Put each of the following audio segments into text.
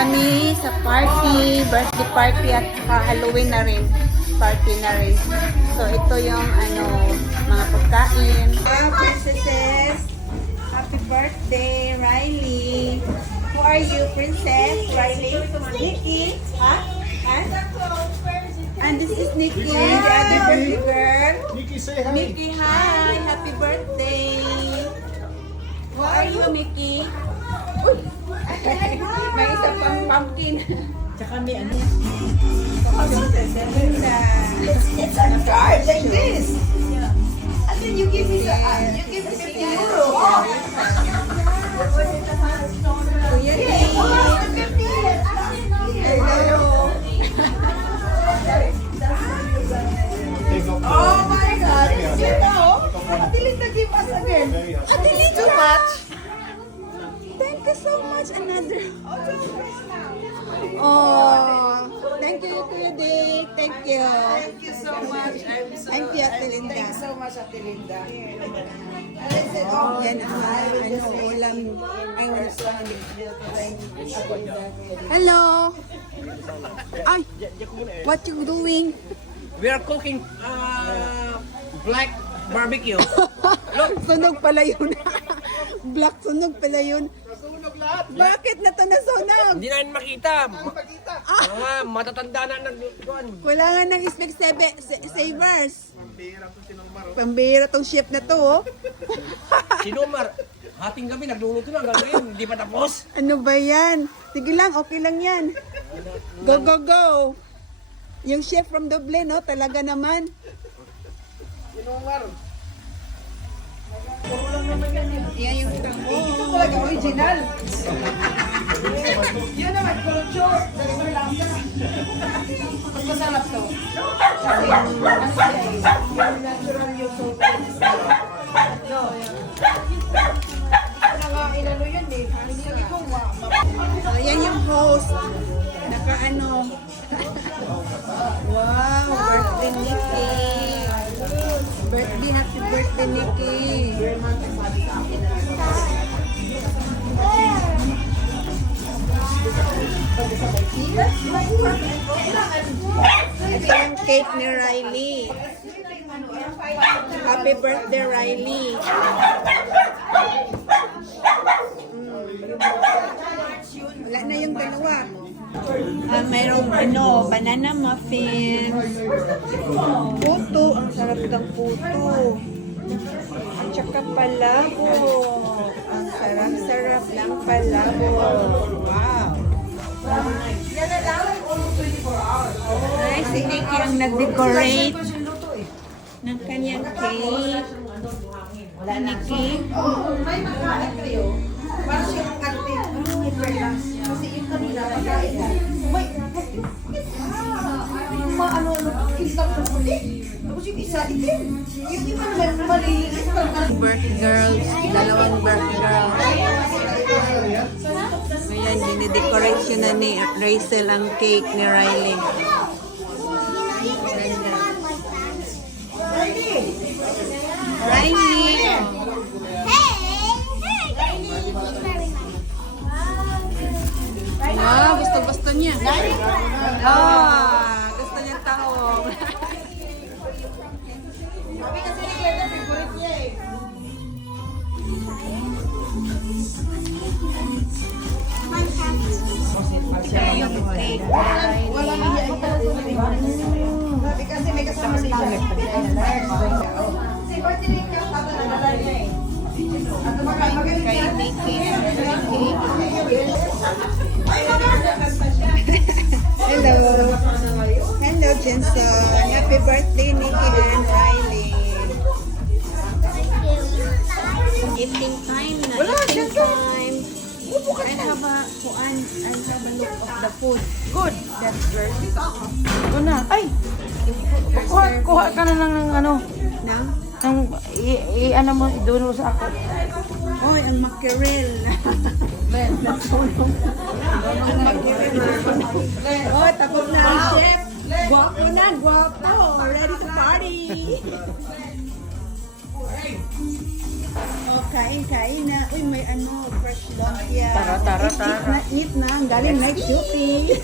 kami sa party, birthday party at Halloween na rin. Party na rin. So, ito yung mga pagkain. Princesses! Happy birthday, Riley! Who are you, Princess? Riley? Nikki? Huh? And this is Nikki, the other birthday girl. Nikki, say hi. Nikki, hi! Happy birthday! Who are you, Nikki? Uy! May isa pang pumpkin. Tsaka may ano. It's a card like this. And then you give me the, you give me €50. Kuya Nick. Hello. Oh my God, it's you know. Atilinda give us again. Atilinda, too much. Thank you so much. Another. Oh, thank you, Kuya Dick. Thank you. Thank you so much. Thank you, Atilinda. Thank you so much, Atilinda. Yan ang ulam. Hello. Ay, what you doing? We are cooking black barbecue. Sunog pala yun. Black sunog pala yun. Bakit na to nasunog? Hindi namin makita. Mga matatanda na nagkuhan. Wala nga nang speak savers. Pambira tong chef na to, oh. Si Nomar, hating gabi nagluluto na hanggang ngayon. Hindi pa tapos. Ano ba yan? Sige lang, okay lang yan. Go, go, go. Yung chef from Dublin, no? Talaga naman. Si Nomar. Yan yung tango. Ito talaga original. Yun naman, culture. Dalawa lang na. Mas masarap to. Kasi yung natural yung sopa. No. Inano yun eh. Sabi ko, Yan yung host. Naka-ano. Wow, birthday Nikki. Birthday, happy birthday Nikki. Ito yung cake ni Riley. Happy birthday, Riley. Wala na yung dalawa. Mayroong banana muffin. Puto. Ang sarap ng puto. At saka palabo. Ang sarap-sarap ng palabo. Wow. Ay, si Nikki ang nag-decorate ng kanyang cake. Nikki. may magkain kayo. Para siyang arte. Kasi yung kanina, pagkain na. May, ano, isang kulit. Tapos yung isa, itim. Yung iba naman, maliliit. Birthday girls. Dalawang birthday girls. Ayan, dinidecorate siya na ni Rachel ang cake ni Riley. Riley! Wow, gusto niya. Gusto niya tahong. Sabi kasi ni Claire, favorite niya eh. Yung cake. Wala na niya ito. Sabi kasi may kasama si Claire. Si birthday niya, tatanala niya eh. At magaling Kay niya. Nikki. Hello. Hello, Jensen. Happy birthday, Nikki and Riley. Eating time na. Eating time. I have a look of the food. Good. That's good. Ito na. Ay! Kuha ka na lang ng ano. Now, Ano mo, idulo sa ako. oy, ang mackerel. Natulong. Ang mackerel. Oh, tapos na ang chef. Guwapo na, guwapo. Ready to party. Oh, kain na. Uy, may ano, fresh lumpia. Tara. Eat na. Ang galing night duty.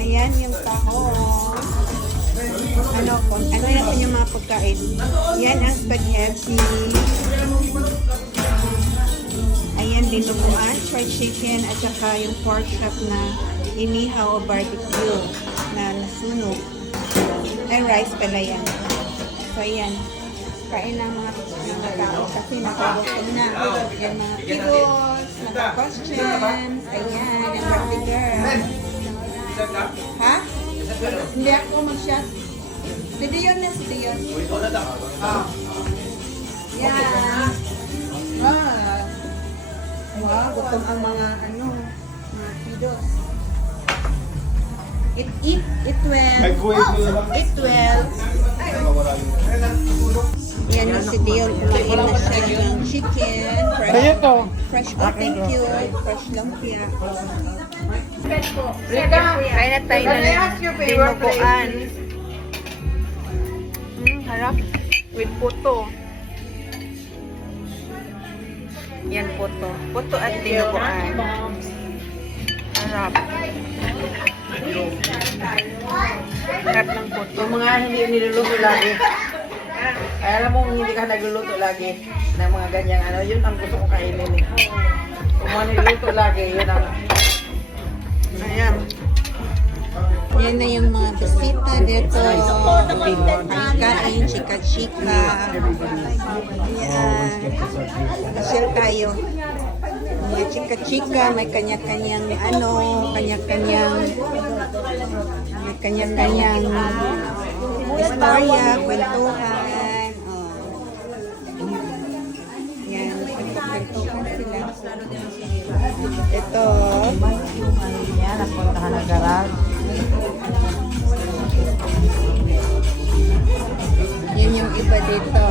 Ayan yung tahong. Ano natin yung mga pagkain? Yan ang spaghetti. Ayan, dinuguan, fried chicken, at saka yung pork chop na inihaw o barbecue na nasunog. Ay, rice pala yan. So, ayan. Kain ng mga tao kasi nakagutom na. Ayan, mga pigos, mga questions. Ayan, ang birthday girl. Ha? Hindi ako mag-shot. Si Dion na, si Dion. Yan. Wow, gutom ang mga mga pigos. Eat well. Eat well. Yan na si Dion. Kumain na siya ng chicken. Fresh. Oh, thank you. Fresh lumpia. Kain na tayo ng dinuguan. Harap. With puto. Yan puto. Puto at dinuguan. Harap. Harap ng puto. Yung mga hindi niluluto lagi. Ay, alam mo, hindi ka nagluluto lagi ng mga ganyang ano, yun ang gusto ko kainin eh. Kung mga niluluto lagi, yun ang... Ayan. Yan na yung mga bisita dito. Kain, chika-chika. Yan. Share tayo. May chika-chika, may kanya-kanyang istorya, kwentuhan. Oh. Yan, kwentuhan sila. Ito. Yan, napuntahan ng garage. Yan yung iba dito.